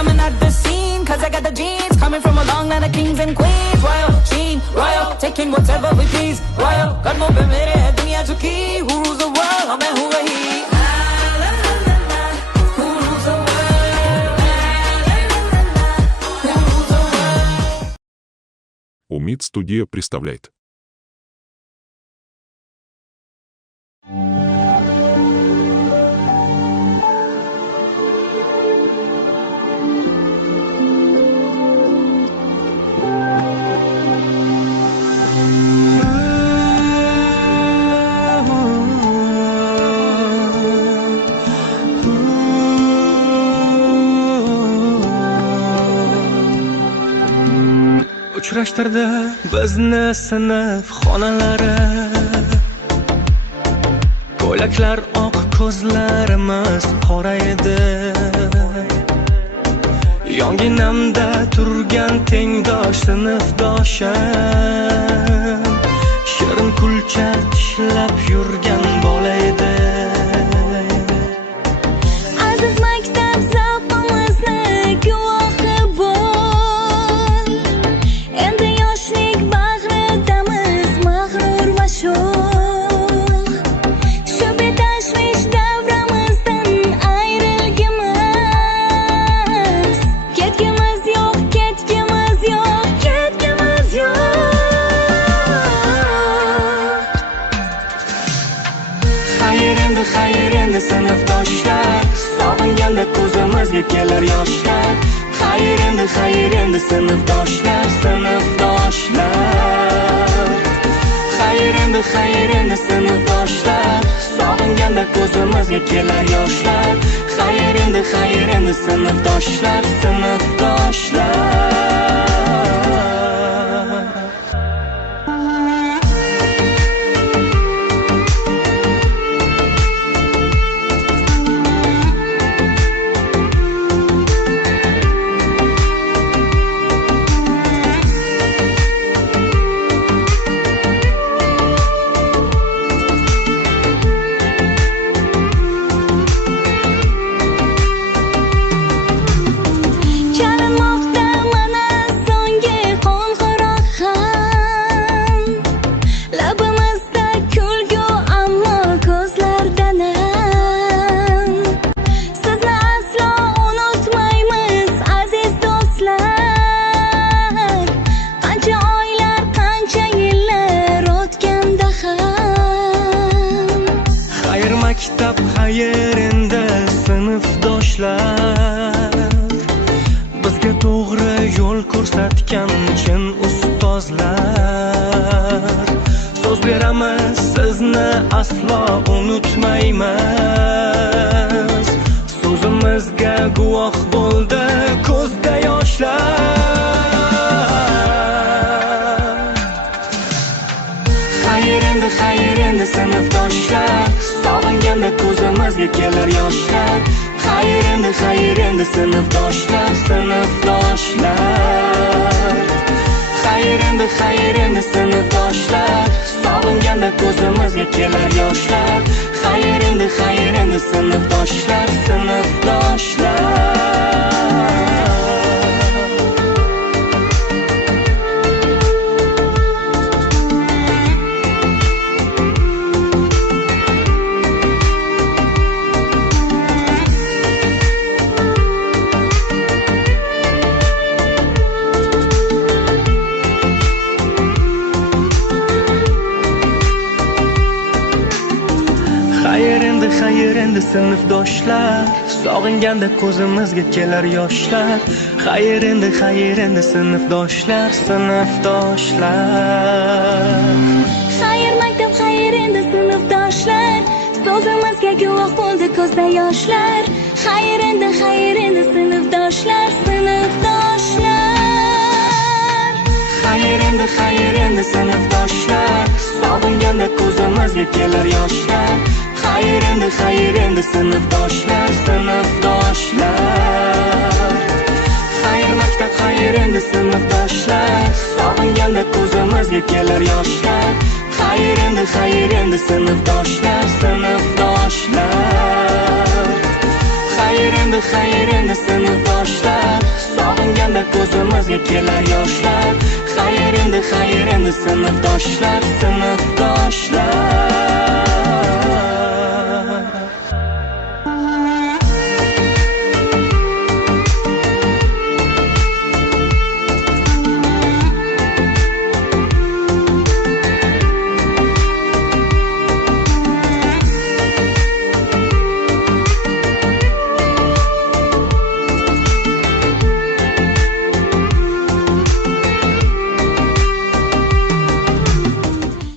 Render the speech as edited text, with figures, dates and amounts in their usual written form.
coming at the scene, cause I got the genes coming from a long line of kings and queens. Royal, sheen, royal, taking whatever we please. Royal, God mo pe mere hai duniya chuki. Who rules the world? Main hu wahi. Who rules the world? Who rules the world? УМИД Студия представляет. Uchrashtirdi bizni sinf xonalari, ko'ylaklar oq, ko'zlarimiz qora edi. Yonginamda turgan tengdosh sinfdoshim, shirin kulcha tishlab yurgan bola edi. Aziz maktab zavqimizni guvohi bo'l. Endi yoshlik bag'ridamiz mag'rur va sho'x. Shu betashvish davramizdan ayrilgimiz. Ketgimiz yo'q, ketgimiz yo'q, ketgimiz yo'q. Xayr endi sinfdoshlar, sog'inganda ko'zimizga kelar yoshlar. Xayr endi sinfdoshlar, sinfdoshlar. Xayr endi sinfdoshlar, sog'inganda ko'zimizga kelar yoshlar. Xayr endi sinfdoshlar, sinfdoshlar. Chalinmoqda mana so'nggi qo'ng'iroq ham. Labimizda kulgu ammo ko'zlarda nam. Sizni aslo unutmaymiz aziz do'stlar. Qancha oylar, qancha yillar o'tganda ham. Xayr maktab, xayr endi sinfdoshlar, bizga to'g'ri yo'l ko'rsatgan chin ustozlar. So'z beramiz, sizni aslo unutmaymiz. So'zimizga guvoh bo'ldi ko'zda yoshlar. Xayr endi sinfdoshlar, sog'inganda ko'zimizga kelar yoshlar. Xayr endi sinfdoshlar, sinfdoshlar. Xayr endi sinfdoshlar, sog'inganda ko'zimizga kelar yoshlar. Xayr endi sinfdoshlar, sinfdoshlar. Xayr endi sinfdoshlar, sog'inganda ko'zimizga kelar yoshlar. Xayr endi sinfdoshlar, sinfdoshlar. Xayr maktab, xayr endi sinfdoshlar, so'zimizga guvoh bo'ldi ko'zda yoshlar. Xayr endi sinfdoshlar, sinfdoshlar. Xayr endi sinfdoshlar, sog'inganda ko'zimizga kelar yoshlar. Xayr endi sinfdoshlar, sinfdoshlar. Xayr maktab, xayr endi sinfdoshlar, sog'inganda ko'zimizga kelar yoshlar. Xayr endi sinfdoshlar, sinfdoshlar. Xayr endi sinfdoshlar, solganda ko'zimizga kelar yoshlar. Xayr endi sinfdoshlar, sinfdoshlar.